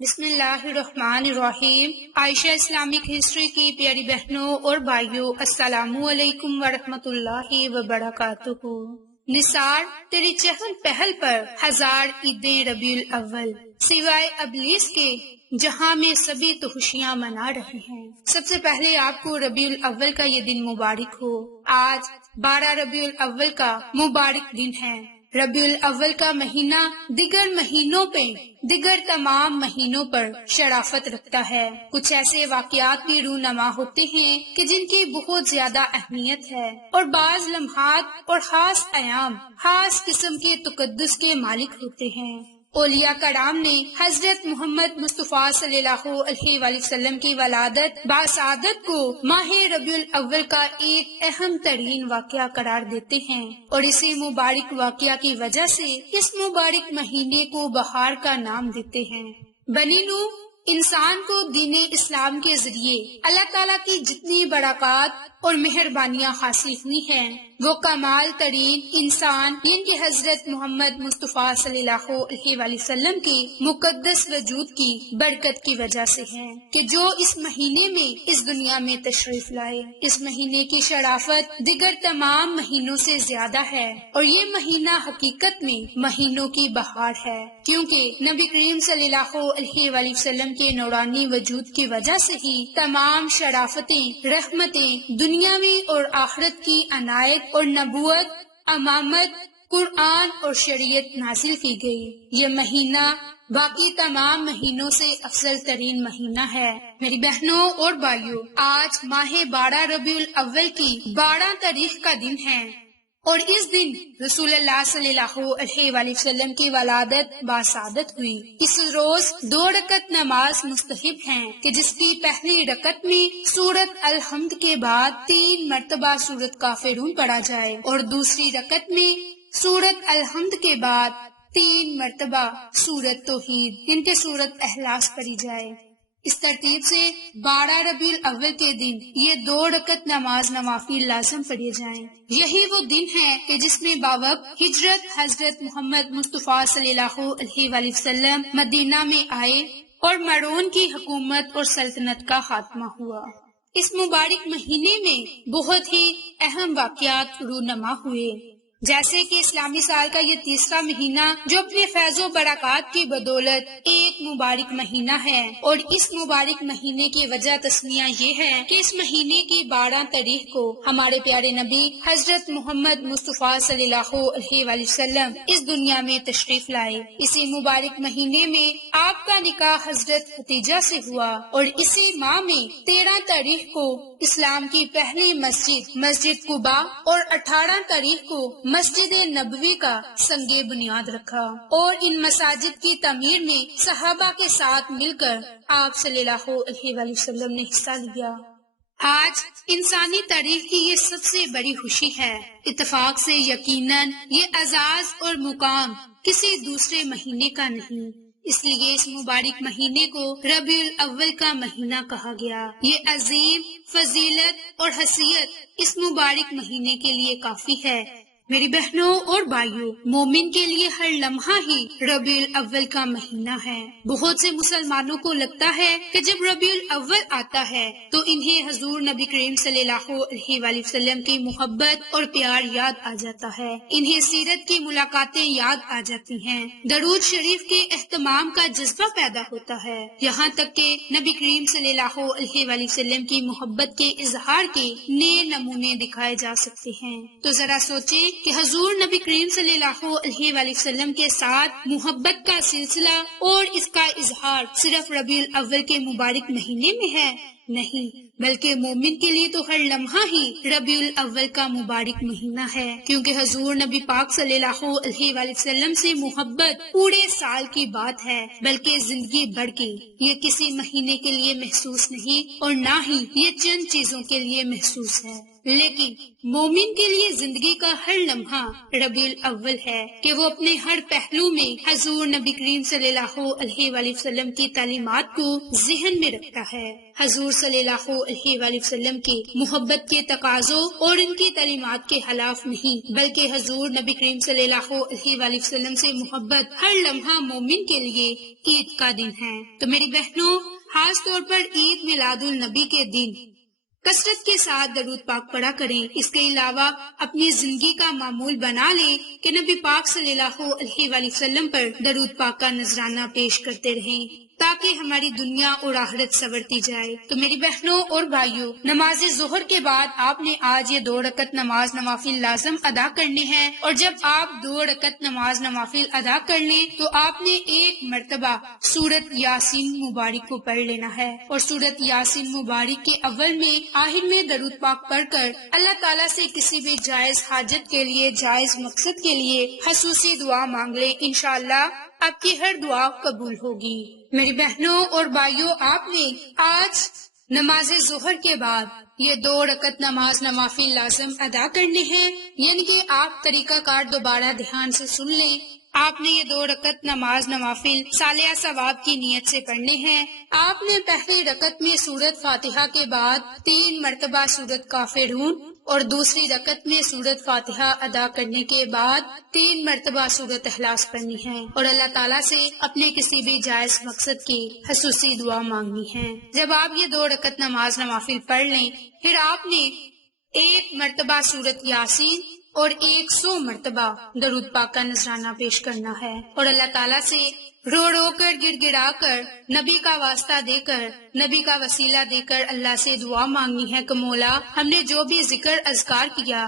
بسم اللہ الرحمن الرحیم۔ عائشہ اسلامک ہسٹری کی پیاری بہنوں اور بھائیوں، السلام علیکم ورحمۃ اللہ وبرکاتہ۔ نثار تیری چہل پہل پر ہزار عیدیں ربیع الاول، سوائے ابلیس کے جہاں میں سبھی تو خوشیاں منا رہے ہیں۔ سب سے پہلے آپ کو ربیع الاول کا یہ دن مبارک ہو۔ آج 12 ربیع الاول کا مبارک دن ہے۔ ربیع الاول کا مہینہ دیگر تمام مہینوں پر شرافت رکھتا ہے۔ کچھ ایسے واقعات بھی رونما ہوتے ہیں کہ جن کی بہت زیادہ اہمیت ہے، اور بعض لمحات اور خاص ایام خاص قسم کے تقدس کے مالک ہوتے ہیں۔ اولیاء کرام نے حضرت محمد مصطفیٰ صلی اللہ علیہ وآلہ وسلم کی ولادت باسعادت کو ماہ ربیع الاول کا ایک اہم ترین واقعہ قرار دیتے ہیں، اور اسی مبارک واقعہ کی وجہ سے اس مبارک مہینے کو بہار کا نام دیتے ہیں۔ بنی نوح انسان کو دین اسلام کے ذریعے اللہ تعالیٰ کی جتنی برکات اور مہربانیاں حاصل ہوئی ہیں، وہ کمال ترین انسان جن کے حضرت محمد مصطفیٰ صلی اللہ علیہ وآلہ وسلم کی مقدس وجود کی برکت کی وجہ سے ہیں کہ جو اس مہینے میں اس دنیا میں تشریف لائے۔ اس مہینے کی شرافت دیگر تمام مہینوں سے زیادہ ہے، اور یہ مہینہ حقیقت میں مہینوں کی بہار ہے، کیونکہ نبی کریم صلی اللہ علیہ وآلہ وسلم کے نورانی وجود کی وجہ سے ہی تمام شرافتیں، رحمتیں دنیاوی اور آخرت کی عنایت اور نبوت، امامت، قرآن اور شریعت نازل کی گئی۔ یہ مہینہ باقی تمام مہینوں سے افضل ترین مہینہ ہے۔ میری بہنوں اور بھائیوں، آج ماہ 12 ربیع الاول کی 12 تاریخ کا دن ہے، اور اس دن رسول اللہ صلی اللہ علیہ وآلہ وسلم کی ولادت باسعادت ہوئی۔ اس روز 2 رکعت نماز مستحب ہیں کہ جس کی پہلی رکعت میں سورت الحمد کے بعد 3 مرتبہ سورت کافرون پڑھا جائے، اور دوسری رکعت میں سورت الحمد کے بعد 3 مرتبہ سورت توحید یعنی کہ سورت اخلاص پڑھی جائے۔ اس ترتیب سے 12 ربیع الاول کے دن یہ 2 رکعت نماز نوافل لازم پڑھے جائیں۔ یہی وہ دن ہے کہ جس میں باوقت ہجرت حضرت محمد مصطفیٰ صلی اللہ علیہ وآلہ وسلم مدینہ میں آئے اور مارون کی حکومت اور سلطنت کا خاتمہ ہوا۔ اس مبارک مہینے میں بہت ہی اہم واقعات رونما ہوئے، جیسے کہ اسلامی سال کا یہ تیسرا مہینہ جو اپنے فیض و برکات کی بدولت ایک مبارک مہینہ ہے، اور اس مبارک مہینے کی وجہ تسمیہ یہ ہے کہ اس مہینے کی 12 تاریخ کو ہمارے پیارے نبی حضرت محمد مصطفیٰ صلی اللہ علیہ وآلہ وسلم اس دنیا میں تشریف لائے۔ اسی مبارک مہینے میں آپ کا نکاح حضرت خدیجہ سے ہوا، اور اسی ماہ میں 13 تاریخ کو اسلام کی پہلی مسجد قباء اور 18 تاریخ کو مسجد نبوی کا سنگ بنیاد رکھا، اور ان مساجد کی تعمیر میں صحابہ کے ساتھ مل کر آپ صلی اللہ علیہ وآلہ وسلم نے حصہ لیا۔ آج انسانی تاریخ کی یہ سب سے بڑی خوشی ہے۔ اتفاق سے یقیناً یہ اعزاز اور مقام کسی دوسرے مہینے کا نہیں، اس لیے اس مبارک مہینے کو ربیع الاول کا مہینہ کہا گیا۔ یہ عظیم فضیلت اور حیثیت اس مبارک مہینے کے لیے کافی ہے۔ میری بہنوں اور بھائیوں، مومن کے لیے ہر لمحہ ہی ربیع الاول کا مہینہ ہے۔ بہت سے مسلمانوں کو لگتا ہے کہ جب ربیع الاول آتا ہے تو انہیں حضور نبی کریم صلی اللہ علیہ وآلہ وسلم کی محبت اور پیار یاد آ جاتا ہے، انہیں سیرت کی ملاقاتیں یاد آ جاتی ہیں، درود شریف کے اہتمام کا جذبہ پیدا ہوتا ہے، یہاں تک کہ نبی کریم صلی اللہ علیہ وآلہ وسلم کی محبت کے اظہار کے نئے نمونے دکھائے جا سکتے ہیں۔ تو ذرا سوچیں کہ حضور نبی کریم صلی اللہ علیہ وآلہ وسلم کے ساتھ محبت کا سلسلہ اور اس کا اظہار صرف ربیع الاول کے مبارک مہینے میں ہے؟ نہیں، بلکہ مومن کے لیے تو ہر لمحہ ہی ربیع الاول کا مبارک مہینہ ہے، کیونکہ حضور نبی پاک صلی اللہ علیہ وآلہ وسلم سے محبت پورے سال کی بات ہے، بلکہ زندگی بھر کی۔ یہ کسی مہینے کے لیے محسوس نہیں، اور نہ ہی یہ چند چیزوں کے لیے محسوس ہے۔ لیکن مومن کے لیے زندگی کا ہر لمحہ ربیع الاول ہے کہ وہ اپنے ہر پہلو میں حضور نبی کریم صلی اللہ علیہ وآلہ وسلم کی تعلیمات کو ذہن میں رکھتا ہے۔ حضور صلی اللہ علیہ وآلہ وسلم کی محبت کے تقاضوں اور ان کی تعلیمات کے خلاف نہیں، بلکہ حضور نبی کریم صلی اللہ علیہ وآلہ وسلم سے محبت ہر لمحہ مومن کے لیے عید کا دن ہے۔ تو میری بہنوں، خاص طور پر عید میلاد النبی کے دن کثرت کے ساتھ درود پاک پڑھا کریں۔ اس کے علاوہ اپنی زندگی کا معمول بنا لیں کہ نبی پاک صلی اللہ علیہ وآلہ وسلم پر درود پاک کا نذرانہ پیش کرتے رہیں تاکہ ہماری دنیا اور آخرت سنورتی جائے۔ تو میری بہنوں اور بھائیوں، نماز ظہر کے بعد آپ نے آج یہ 2 رکعت نماز نوافل لازم ادا کرنے ہیں، اور جب آپ 2 رکعت نماز نوافل ادا کر لیں تو آپ نے 1 مرتبہ سورت یاسین مبارک کو پڑھ لینا ہے، اور سورت یاسین مبارک کے اول میں آخر میں درود پاک پڑھ کر اللہ تعالیٰ سے کسی بھی جائز حاجت کے لیے، جائز مقصد کے لیے خصوصی دعا مانگ لیں، انشاءاللہ آپ کی ہر دعا قبول ہوگی۔ میری بہنوں اور بھائیوں، آپ نے آج نماز ظہر کے بعد یہ 2 رکعت نماز نوافل لازم ادا کرنے ہیں، یعنی کہ آپ طریقہ کار دوبارہ دھیان سے سن لیں۔ آپ نے یہ 2 رکعت نماز نوافل صالحہ ثواب کی نیت سے پڑھنے ہیں۔ آپ نے پہلی رکعت میں سورت فاتحہ کے بعد 3 مرتبہ سورت کافرون، اور دوسری رکعت میں سورت فاتحہ ادا کرنے کے بعد 3 مرتبہ سورت اخلاص پڑھنی ہے، اور اللہ تعالیٰ سے اپنے کسی بھی جائز مقصد کی خصوصی دعا مانگنی ہے۔ جب آپ یہ 2 رکعت نماز نوافل پڑھ لیں، پھر آپ نے 1 مرتبہ سورت یاسین اور 100 مرتبہ درود پاک کا نذرانہ پیش کرنا ہے، اور اللہ تعالیٰ سے رو رو کر، گر گڑا کر، نبی کا واسطہ دے کر، نبی کا وسیلہ دے کر اللہ سے دعا مانگنی ہے کہ مولا، ہم نے جو بھی ذکر اذکار کیا،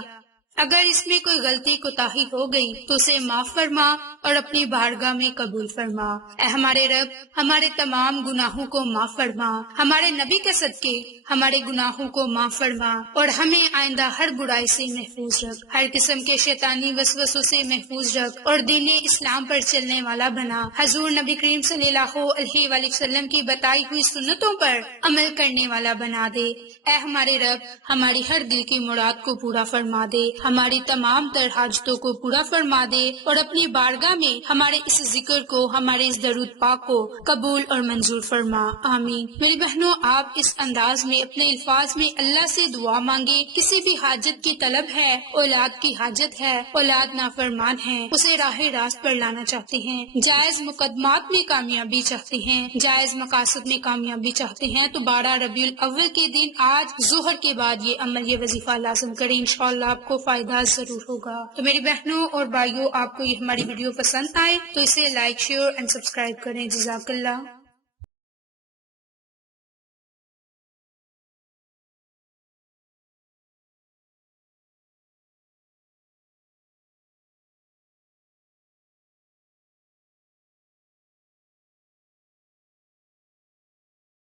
اگر اس میں کوئی غلطی کوتاہی ہو گئی تو اسے معاف فرما اور اپنی بارگاہ میں قبول فرما۔ اے ہمارے رب، ہمارے تمام گناہوں کو معاف فرما، ہمارے نبی کے صدقے ہمارے گناہوں کو معاف فرما، اور ہمیں آئندہ ہر برائی سے محفوظ رکھ، ہر قسم کے شیطانی وسوسوں سے محفوظ رکھ، اور دین اسلام پر چلنے والا بنا، حضور نبی کریم صلی اللہ علیہ وآلہ وسلم کی بتائی ہوئی سنتوں پر عمل کرنے والا بنا دے۔ اے ہمارے رب، ہماری ہر دل کی مراد کو پورا فرما دے، ہماری تمام تر حاجتوں کو پورا فرما دے، اور اپنی بارگاہ میں ہمارے اس ذکر کو، ہمارے اس درود پاک کو قبول اور منظور فرما، آمین۔ میری بہنوں، آپ اس انداز میں اپنے الفاظ میں اللہ سے دعا مانگے۔ کسی بھی حاجت کی طلب ہے، اولاد کی حاجت ہے، اولاد نافرمان ہے، اسے راہ راست پر لانا چاہتے ہیں، جائز مقدمات میں کامیابی چاہتے ہیں، جائز مقاصد میں کامیابی چاہتے ہیں، تو 12 ربیع الاول کے دن آج ظہر کے بعد یہ عمل، یہ وظیفہ لازم کریں، انشاءاللہ آپ کو فائدہ ضرور ہوگا۔ تو میری بہنوں اور بھائیوں، آپ کو یہ ہماری ویڈیو پسند آئے تو اسے لائک، شیئر اینڈ سبسکرائب کریں۔ جزاک اللہ۔